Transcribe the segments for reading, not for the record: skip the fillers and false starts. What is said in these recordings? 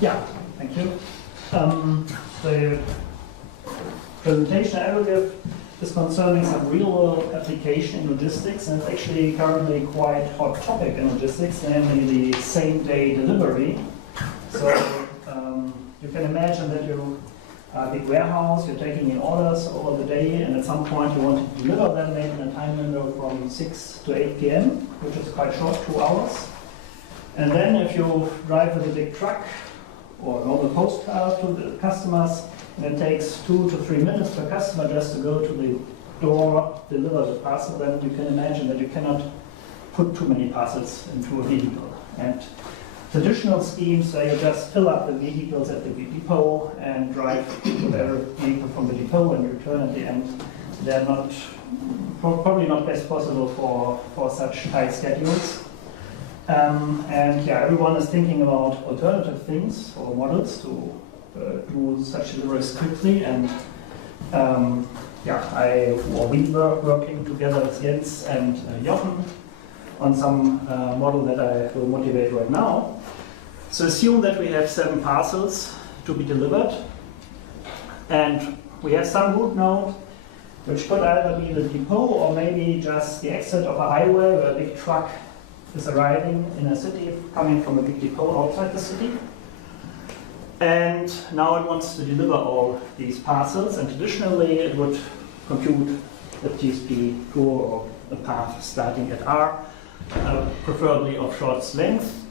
Yeah, thank you. The presentation I will give is concerning some real-world application in logistics, and it's actually currently quite hot topic in logistics, namely the same-day delivery. So you can imagine that you are a big warehouse, you're taking in orders over the day, and at some point you want to deliver them maybe in a time window from 6 to 8 p.m., which is quite short, 2 hours. And then if you drive with a big truck or normal post car to the customers, and it takes 2 to 3 minutes per customer just to go to the door, deliver the parcel, then you can imagine that you cannot put too many parcels into a vehicle. And traditional schemes where you just fill up the vehicles at the depot and drive with every vehicle from the depot and return at the end, they're not probably not best possible for such tight schedules. And yeah, everyone is thinking about alternative things or models to do such deliveries quickly. And yeah, we were working together with Jens and Jochen on some model that I will motivate right now. So assume that we have 7 parcels to be delivered, and we have some route node which could either be the depot or maybe just the exit of a highway where a big truck is arriving in a city, coming from a big depot outside the city. And now it wants to deliver all these parcels, and traditionally it would compute the TSP tour or a path starting at R, preferably of shortest length.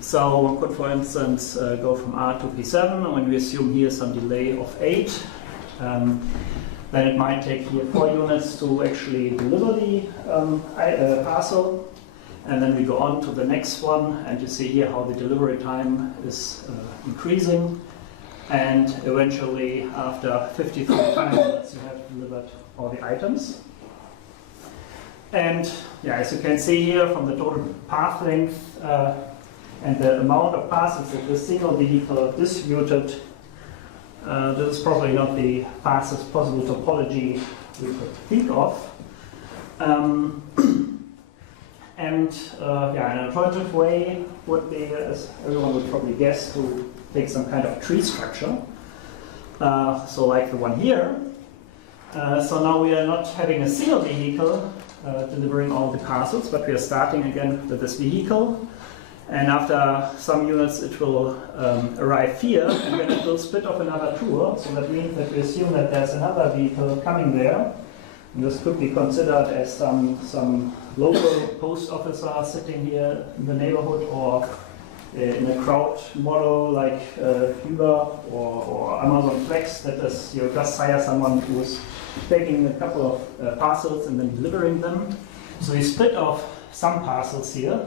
So one could, for instance, go from R to P7, when we assume here some delay of 8. Then it might take here 4 units to actually deliver the parcel. And then we go on to the next one, and you see here how the delivery time is increasing. And eventually, after 53 time minutes, you have delivered all the items. And yeah, as you can see here from the total path length and the amount of parcels that the single vehicle distributed, this is probably not the fastest possible topology we could think of. And yeah, an alternative way would be, as everyone would probably guess, to take some kind of tree structure. So like the one here. So now we are not having a single vehicle delivering all the parcels, but we are starting again with this vehicle. And after some units it will arrive here, and then it will split off another tour. So that means that we assume that there's another vehicle coming there. And this could be considered as some local post officer sitting here in the neighborhood, or in a crowd model like Uber or Amazon Flex. That is, you just hire someone who is taking a couple of parcels and then delivering them. So we split off some parcels here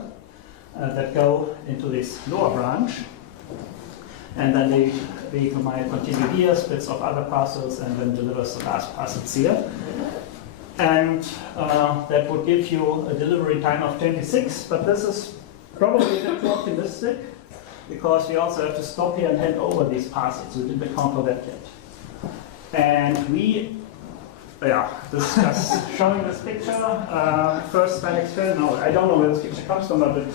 that go into this lower branch. And then the vehicle might continue here, splits off other parcels, and then delivers the last parcels here. And that would give you a delivery time of 26, but this is probably a bit too optimistic, because we also have to stop here and hand over these parcels. We didn't account for that yet. And we, yeah, this is just showing this picture. First time experiment. No, I don't know where this picture comes from, but it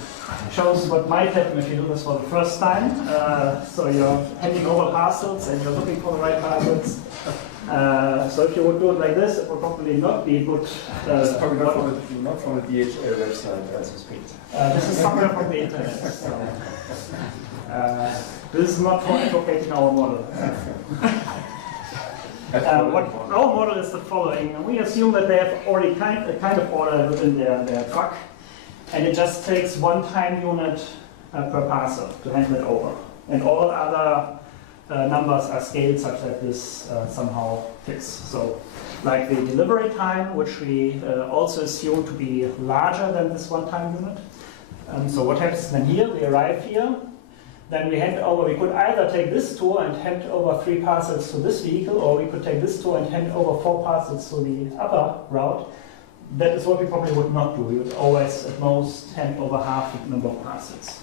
shows what might happen if you do this for the first time. So you're handing over parcels and you're looking for the right parcels. So if you would do it like this, it would probably not be good. It's probably not from the DHL website, as you speak. This is somewhere from the internet. So, this is not for advocating our model. What our model is the following. We assume that they have already a kind of order within their truck, and it just takes 1 time unit per parcel to hand it over. And all other numbers are scaled such that this somehow fits. So, like the delivery time, which we also assume to be larger than this 1 time unit. So what happens then here? We arrive here, then we hand over. We could either take this tour and hand over 3 parcels to this vehicle, or we could take this tour and hand over 4 parcels to the other route. That is what we probably would not do. We would always, at most, hand over half the number of parcels.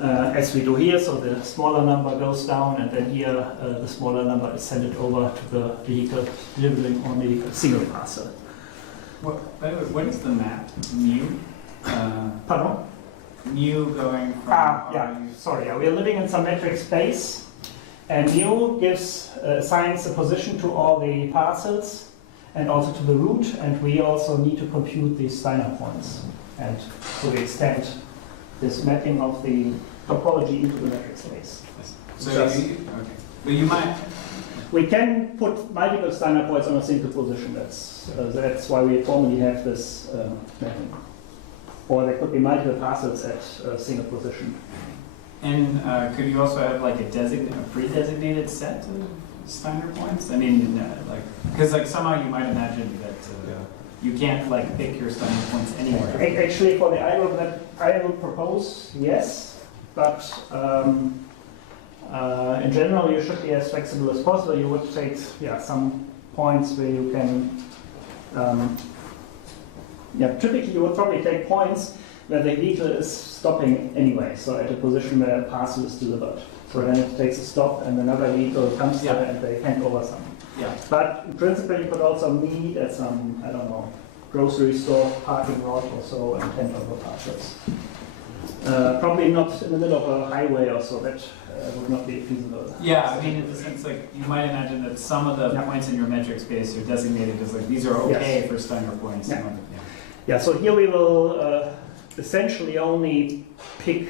As we do here, so the smaller number goes down, and then here the smaller number is handed over to the vehicle delivering only a single parcel. What is the map new? Pardon? mu going from sorry, we are living in some metric space, and mu assigns a position to all the parcels and also to the root, and we also need to compute the Steiner points. And so we extend this mapping of the topology into the metric space. So but you might. We can put multiple Steiner points on a single position. That's why we formally have this mapping. Or there could be multiple parcels at a single position. And could you also have like a pre-designated set of Steiner points? I mean, because somehow you might imagine that you can't pick your Steiner points anywhere. Actually, for the algorithm that I will propose, yes, but in general, you should be as flexible as possible. You would take some points where you can. Typically, you would probably take points where the vehicle is stopping anyway, so at a position where a parcel is delivered. So then it takes a stop and another vehicle comes there and they hand over some. Yeah. But in principle, you could also meet at some, I don't know, grocery store, parking lot or so and hand over parcels. Probably not in the middle of a highway or so, that would not be feasible. Yeah, I mean, in the sense, you might imagine that some of the points in your metric space are designated as these are okay for Steiner points. Yeah, so here we will essentially only pick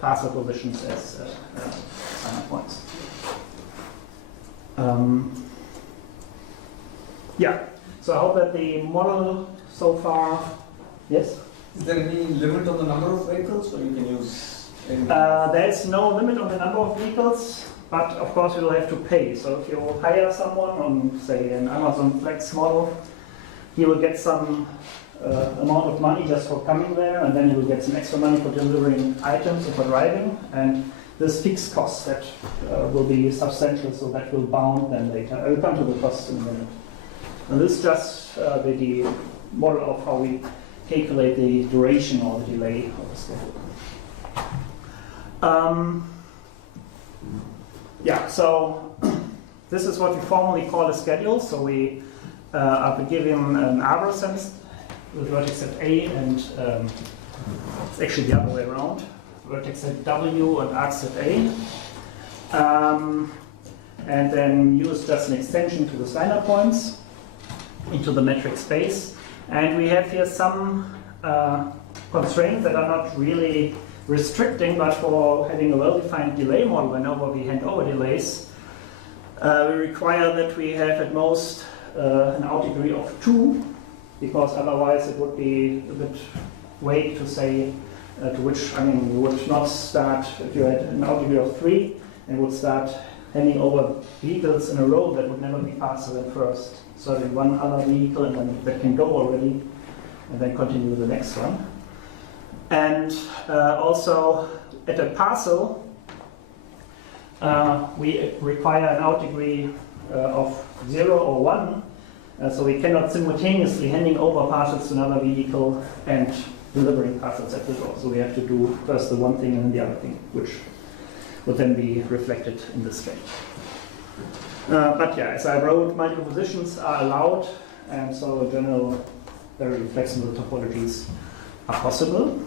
parcel positions as Steiner points. So I hope that the model so far, yes? Is there any limit on the number of vehicles, or you can use any? There is no limit on the number of vehicles, but of course you will have to pay. So if you hire someone on, say, an Amazon Flex model, he will get some amount of money just for coming there, and then you will get some extra money for delivering items or for driving, and this fixed cost that will be substantial, so that will bound then later. I will come to the cost in a minute. And this is just the model of how we calculate the duration or the delay of the schedule. So this is what we formally call a schedule. So we are given an arborescence with vertex set A and it's actually the other way around. Vertex set W and arc set A. And then U is just an extension to the Steiner points into the metric space. And we have here some constraints that are not really restricting, but for having a well-defined delay model, whenever we hand over delays, we require that we have at most an out degree of 2, because otherwise it would be a bit vague to say to which, you would not start, if you had an out degree of 3, and would start handing over vehicles in a row that would never be faster than first. Serving one other vehicle and then that can go already, and then continue with the next one. And also at a parcel, we require an out degree of 0 or 1, so we cannot simultaneously handing over parcels to another vehicle and delivering parcels at the door. So we have to do first the one thing and then the other thing, which would then be reflected in this state. As I wrote, multiple positions are allowed, and so in general, very flexible topologies are possible.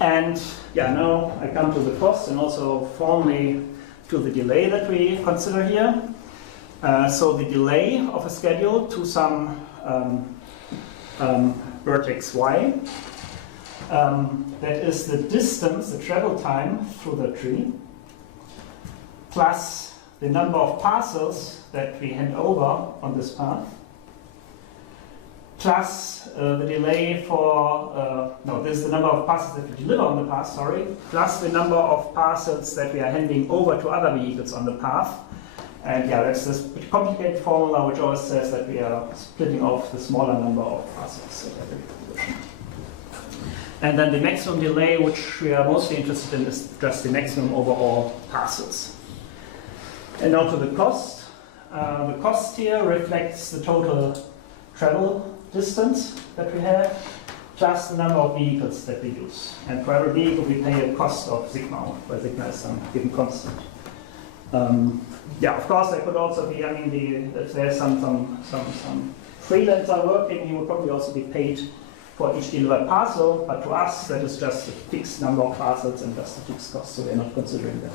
And now I come to the cost and also formally to the delay that we consider here. So the delay of a schedule to some vertex y, that is the distance, the travel time through the tree, plus the number of parcels that we hand over on this path, plus the delay for, this is the number of parcels that we deliver on the path, plus the number of parcels that we are handing over to other vehicles on the path. And that's this complicated formula which always says that we are splitting off the smaller number of parcels at every position. And then the maximum delay, which we are mostly interested in, is just the maximum over all parcels. And now to the cost. The cost here reflects the total travel distance that we have, plus the number of vehicles that we use. And for every vehicle we pay a cost of sigma, where sigma is some given constant. Of course there could also be, if there's some freelancer working, he would probably also be paid for each delivered parcel, but to us that is just a fixed number of parcels and just a fixed cost, so we're not considering that.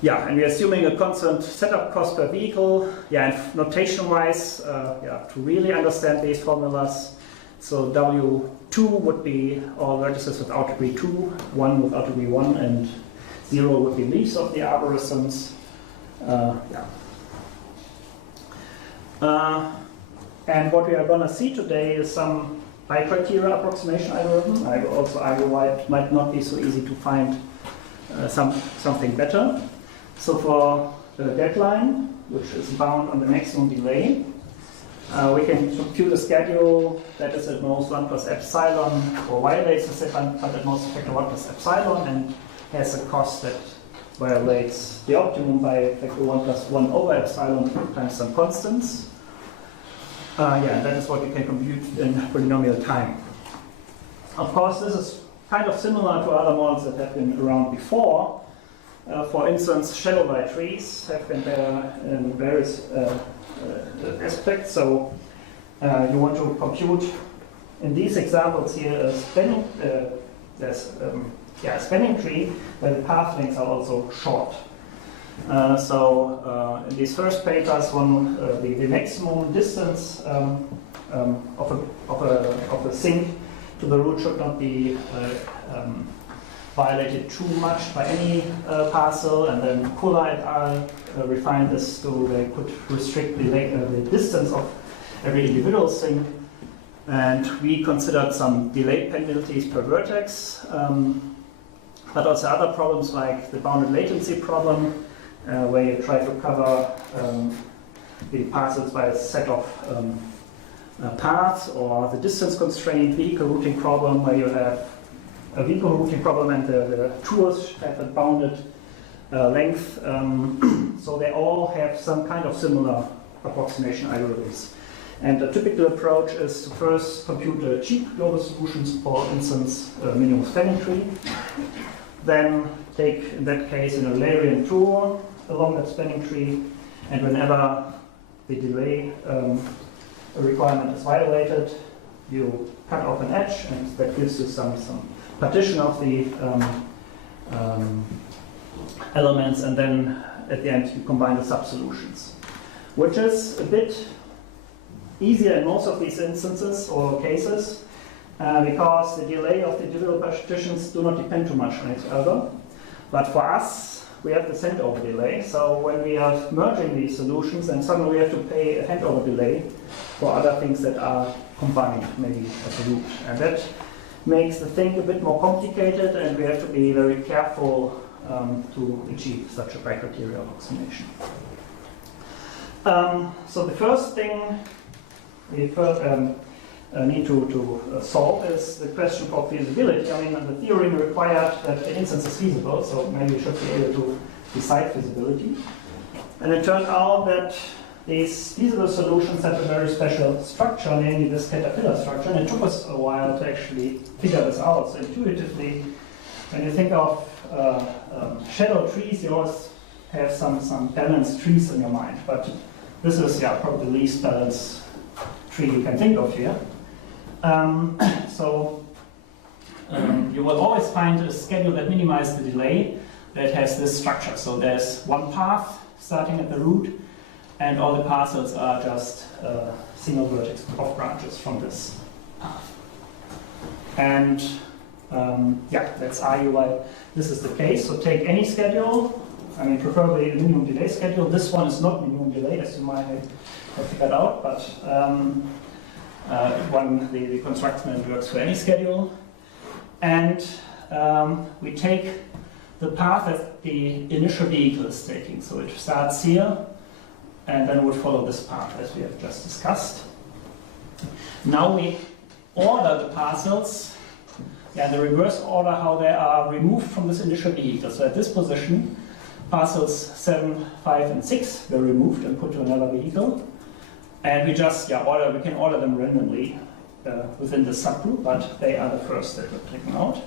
Yeah, and we're assuming a constant setup cost per vehicle. Yeah, and notation-wise, to really understand these formulas, so W2 would be all vertices without degree 2, 1 without degree 1, and 0 would be leaves of the arborescence. And what we are going to see today is some bi-criteria approximation algorithm. I will also argue why it might not be so easy to find something better. So for the deadline, which is bound on the maximum delay, we can compute a schedule that is at most 1 plus epsilon, or violates the set, but at most a factor 1 plus epsilon, and has a cost that violates the optimum by a factor 1 plus 1 over epsilon times some constants. That is what we can compute in polynomial time. Of course, this is kind of similar to other models that have been around before. For instance, shallow by trees have been better in various aspects. So you want to compute, in these examples here, a spanning, spanning tree where the path lengths are also short. In these first papers, the maximum distance of a sink to the root should not be violated too much by any parcel, and then Kula et al. Refined this so they could restrict the distance of every individual sink, and we considered some delay penalties per vertex, but also other problems like the bounded latency problem, where you try to cover the parcels by a set of paths, or the distance constraint vehicle routing problem, where you have a vehicle routing problem and the tours have a bounded length. So they all have some kind of similar approximation algorithms. And a typical approach is to first compute the cheap global solutions, for instance, a minimum spanning tree. Then take, in that case, an Eulerian tour along that spanning tree, and whenever the delay requirement is violated, you cut off an edge, and that gives you some partition of the elements, and then at the end you combine the sub-solutions, which is a bit easier in most of these instances or cases, because the delay of the individual partitions do not depend too much on each other. But for us, we have the handover delay, so when we are merging these solutions, then suddenly we have to pay a handover delay for other things that are combined, maybe as a root. And that makes the thing a bit more complicated, and we have to be very careful to achieve such a bi-criteria approximation. So the first thing we need to solve is the question for feasibility. I mean, the theorem required that the instance is feasible, so maybe we should be able to decide feasibility. And it turned out that these feasible solutions have a very special structure, namely this caterpillar structure, and it took us a while to actually figure this out. So intuitively, when you think of shadow trees, you always have some balanced trees in your mind, but this is probably the least balanced tree you can think of here. You will always find a schedule that minimizes the delay that has this structure. So there's one path starting at the root, and all the parcels are just single vertex of branches from this path. And let's argue why this is the case. So take any schedule, I mean preferably a minimum delay schedule. This one is not minimum delay, as you might have figured out, but the construction works for any schedule. And we take the path that the initial vehicle is taking. So it starts here, and then would follow this path as we have just discussed. Now we order the parcels, the reverse order how they are removed from this initial vehicle. So at this position, parcels 7, 5, and 6 were removed and put to another vehicle. And we just we can order them randomly within the subgroup, but they are the first that were taken out.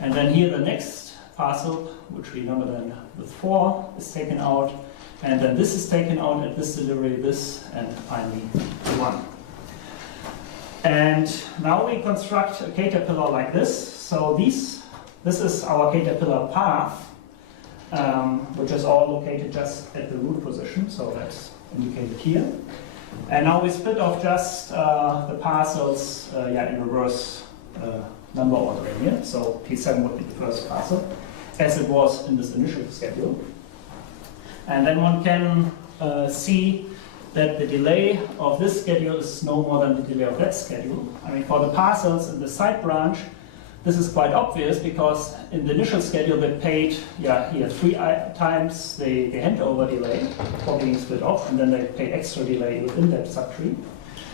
And then here the next parcel, which we number then with 4, is taken out. And then this is taken out at this delivery, this, and finally 1. And now we construct a caterpillar like this. So this is our caterpillar path, which is all located just at the root position. So that's indicated here. And now we split off just the parcels in reverse number ordering here. So P7 would be the first parcel, as it was in this initial schedule. And then one can see that the delay of this schedule is no more than the delay of that schedule. I mean, for the parcels in the side branch, this is quite obvious because in the initial schedule they paid here 3 times the handover delay for being split off, and then they paid extra delay within that subtree.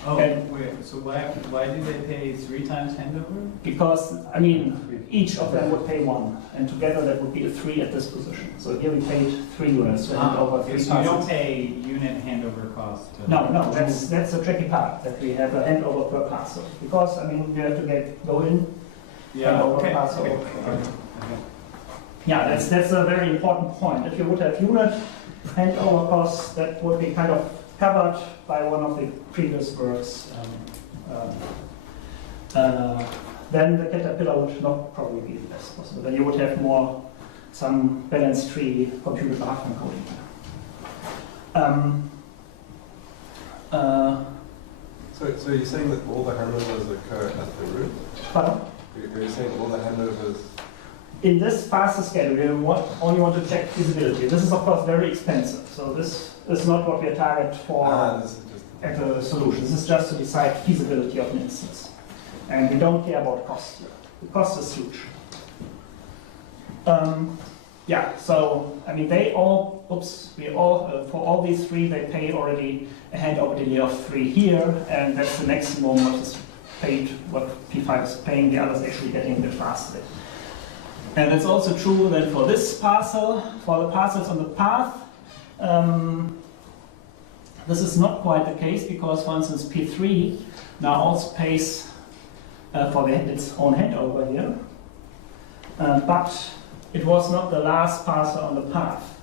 Oh, and wait, so why do they pay 3 times handover? Because, I mean, each of them would pay 1, and together that would be a 3 at this position. So here we paid 3 units to hand over 3 okay, so parcels. you don't pay unit handover cost? No, that's the tricky part, that we have a handover per parcel. Because, I mean, you have to go in, hand over a parcel. Yeah, that's a very important point. If you would have unit handover costs, that would be kind of covered by one of the previous works. Then the caterpillar would not probably be the best possible. Then you would have more some balanced tree computed graph encoding. So you're saying that all the handovers occur at the root? Pardon? You're saying all the handovers... In this faster schedule, you only want to check feasibility. This is, of course, very expensive. So this is not what we are targeted for this is just... at the solution. This is just to decide feasibility of an instance. And we don't care about cost here. The cost is huge. So, I mean, for all these 3, they pay already a handover delay of 3 here, and that's the maximum what is paid, what P5 is paying, the others actually getting a bit faster. And it's also true that for this parcel, for the parcels on the path, this is not quite the case because, for instance, P3 now also pays for its own handover here, but it was not the last parcel on the path.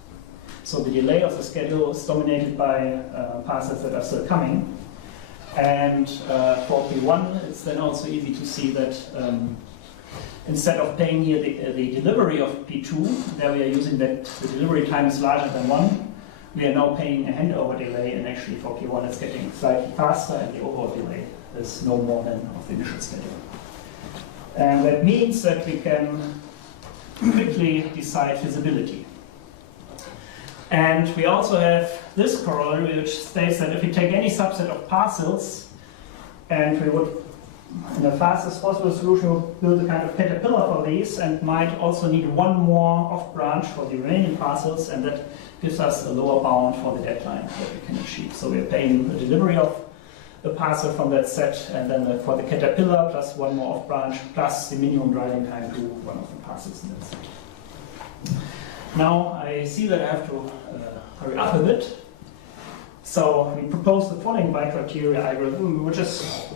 So the delay of the schedule is dominated by parcels that are still coming. And for P1, it's then also easy to see that instead of paying here the delivery of P2, there we are using that the delivery time is larger than 1. We are now paying a handover delay, and actually for P1 it's getting slightly faster, and the overall delay is no more than of the initial schedule. And that means that we can quickly decide feasibility. And we also have this corollary, which states that if we take any subset of parcels, and we would, in the fastest possible solution, we would build a kind of caterpillar for these, and might also need 1 more off branch for the remaining parcels, and that gives us a lower bound for the deadline that we can achieve. So we're paying the delivery of the parcel from that set, and then for the caterpillar, plus 1 more off branch, plus the minimum driving time to one of the parcels in that set. Now I see that I have to hurry up a bit. So we propose the following bi-criteria algorithm, which is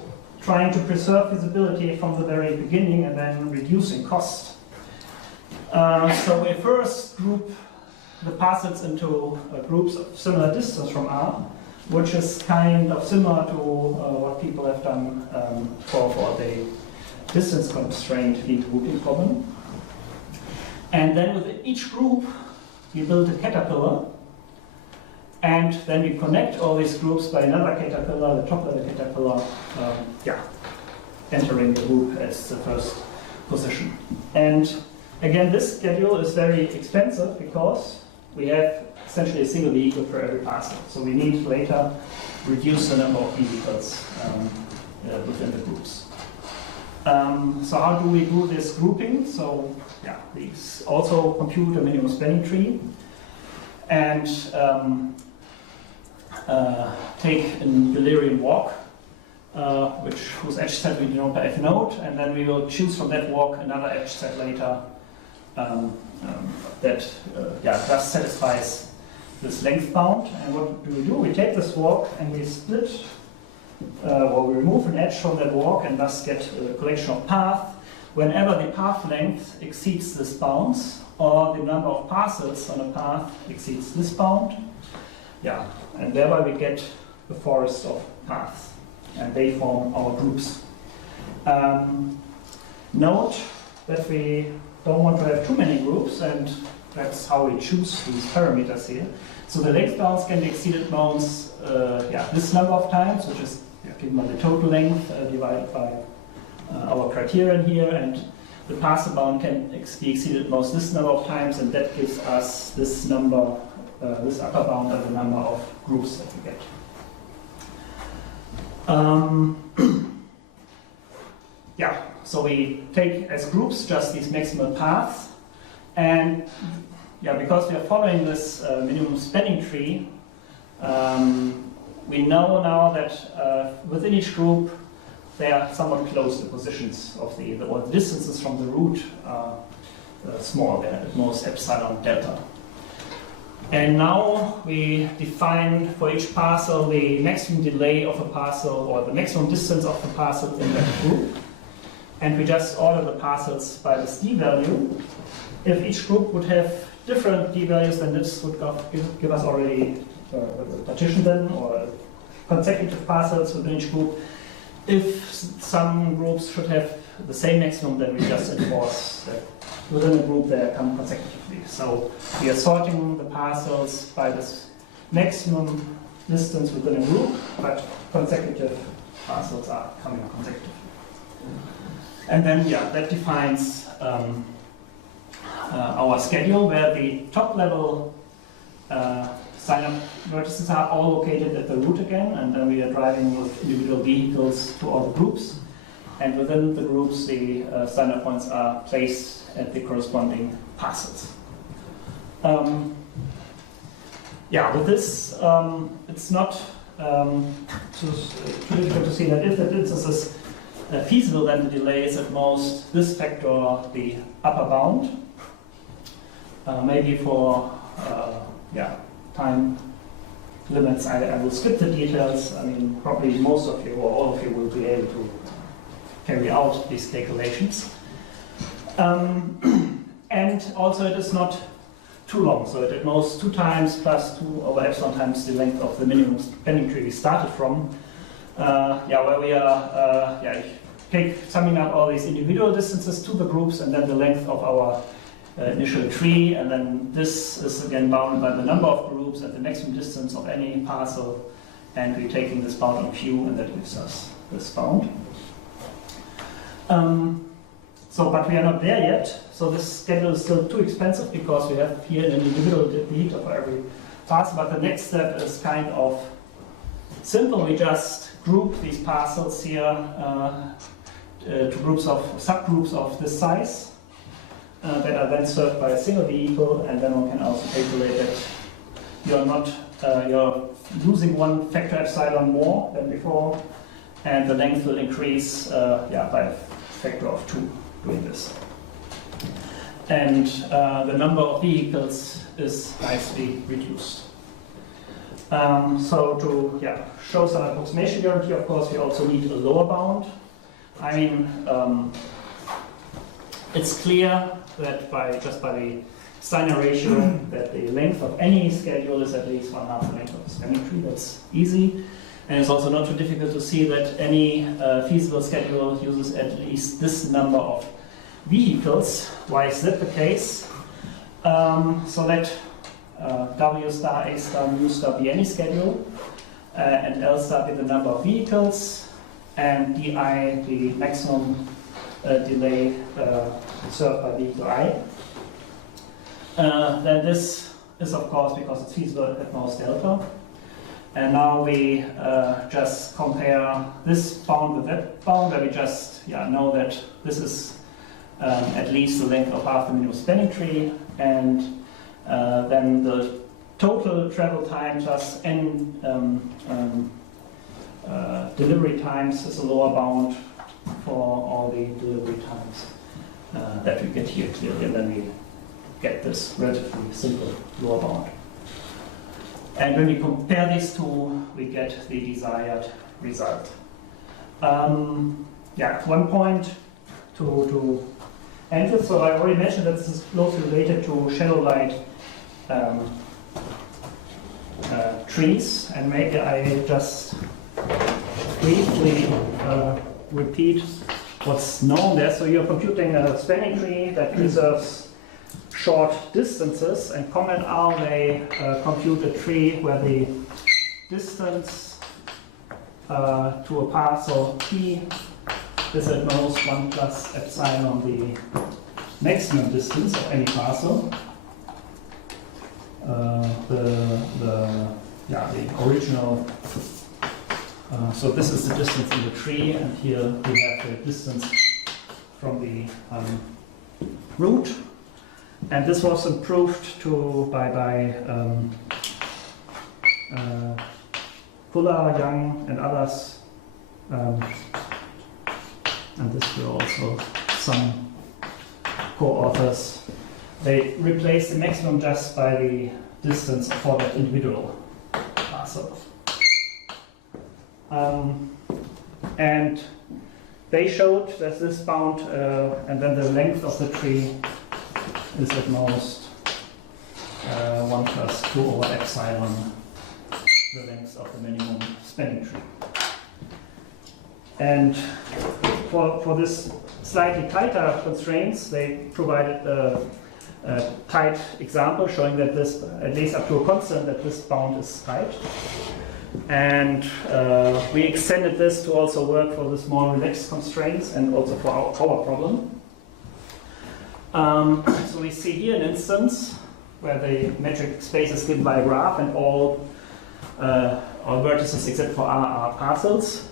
trying to preserve feasibility from the very beginning and then reducing cost. So we first group the parcels into groups of similar distance from R, which is kind of similar to what people have done for the distance constraint lead grouping problem. And then within each group, we build a caterpillar, and then we connect all these groups by another caterpillar, the top of the caterpillar, entering the group as the first position. And again, this schedule is very expensive because we have essentially a single vehicle for every parcel. So we need later reduce the number of vehicles within the groups. So how do we do this grouping? So we also compute a minimum spanning tree and take a Eulerian walk, whose edge set we denote by F node, and then we will choose from that walk another edge set later that just satisfies this length bound. And what do? We take this walk and we split, or we remove an edge from that walk and thus get a collection of paths whenever the path length exceeds this bounds, or the number of parcels on a path exceeds this bound. And thereby we get a forest of paths. and they form our groups. Note that we don't want to have too many groups, and that's how we choose these parameters here. So the length bounds can be exceeded bounds this number of times, which is given by the total length divided by our criterion here, and the parser bound can be exceeded most this number of times, and that gives us this number, this upper bound of the number of groups that we get. So we take as groups just these maximal paths, and because we are following this minimum spanning tree, we know now that within each group they are somewhat close. The positions of the distances from the root are small. They're at most epsilon delta. And now we define for each parcel the maximum delay of a parcel, or the maximum distance of the parcel in that group. And we just order the parcels by this d value. If each group would have different d values, then this would give us already a partition then, or consecutive parcels within each group. If some groups should have the same maximum, then we just enforce that within a group they come consecutively. So we are sorting the parcels by this maximum distance within a group, but consecutive parcels are coming consecutively. And then, that defines our schedule, where the top level sign-up vertices are all located at the root again, and then we are driving with individual vehicles to all the groups. And within the groups, the sign-up points are placed at the corresponding parcels. With this, it's not too difficult to see that if the distance is feasible, then the delay is at most this factor, the upper bound. Maybe for time limits, I will skip the details. I mean, probably most of you or all of you will be able to carry out these calculations. And also it is not too long, so at most 2 times plus 2 over epsilon times the length of the minimum spanning tree we started from. Where we are summing up all these individual distances to the groups, and then the length of our initial tree, and then this is again bounded by the number of groups and the maximum distance of any parcel, and we're taking this bound on Q, and that gives us this bound. But we are not there yet, so this schedule is still too expensive because we have here an individual vehicle for every parcel, but the next step is kind of simple. We just group these parcels here to subgroups of this size that are then served by a single vehicle, and then one can also calculate that you're losing one factor epsilon more than before, and the length will increase by a factor of 2 doing this. And the number of vehicles is nicely reduced. So to show some approximation guarantee, of course, we also need a lower bound. I mean, it's clear that just by the Steiner ratio that the length of any schedule is at least 1/2 the length of the spanning tree. That's easy. And it's also not too difficult to see that any feasible schedule uses at least this number of vehicles. Why is that the case? So let W star, A star, mu star be any schedule, and L star be the number of vehicles, and Di the maximum delay served by vehicle I. Then this is, of course, because it's feasible at most delta. And now we just compare this bound with that bound, where we just know that this is at least the length of half the minimum spanning tree, and then the total travel time plus n delivery times is a lower bound for all the delivery times that we get here clearly, and then we get this relatively simple lower bound. And when we compare these two, we get the desired result. One point to end with. So I already mentioned that this is closely related to shadow light trees, and maybe I just briefly repeat what's known there. So you're computing a spanning tree that preserves short distances, and Common R may compute a tree where the distance to a parcel P is at most 1 plus epsilon the maximum distance of any parcel. The original, so this is the distance in the tree, and here we have the distance from the root. And this was improved by Fuller, Young, and others. And this were also some co-authors. They replaced the maximum just by the distance for that individual parcel. And they showed that this bound, and then the length of the tree is at most 1 plus 2 over epsilon, the length of the minimum spanning tree. And for this slightly tighter constraints, they provided a tight example showing that this, at least up to a constant, that this bound is tight. And we extended this to also work for this more relaxed constraints and also for our problem. So we see here an instance where the metric space is given by a graph, and all vertices except for R are parcels.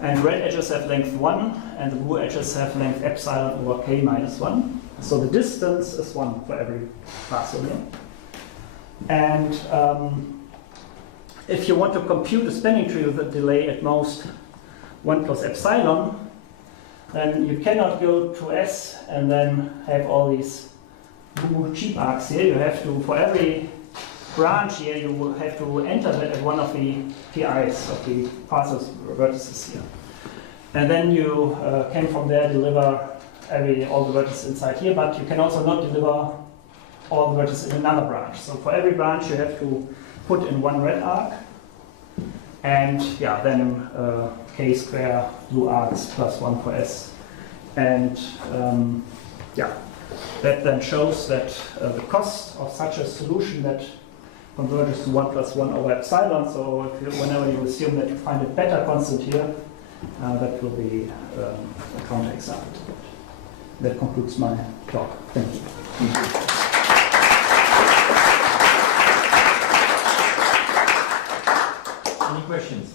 And red edges have length 1, and the blue edges have length epsilon over k minus 1. So the distance is 1 for every parcel here. And if you want to compute a spanning tree with a delay at most 1 plus epsilon, then you cannot go to S and then have all these blue cheap arcs here. You have to, for every branch here, you will have to enter that at one of the PIs of the parcels vertices here. And then you can from there deliver all the vertices inside here, but you can also not deliver all the vertices in another branch. So for every branch you have to put in one red arc, and yeah, then k square blue arcs plus 1 for S. And yeah, that then shows that the cost of such a solution that converges to 1 plus 1 over epsilon, so if whenever you assume that you find a better constant here, that will be a counterexample. That concludes my talk. Thank you. Any questions?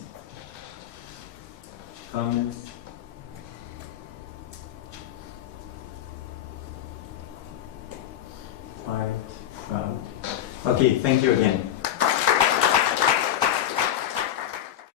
Comments? Right. Okay, thank you again.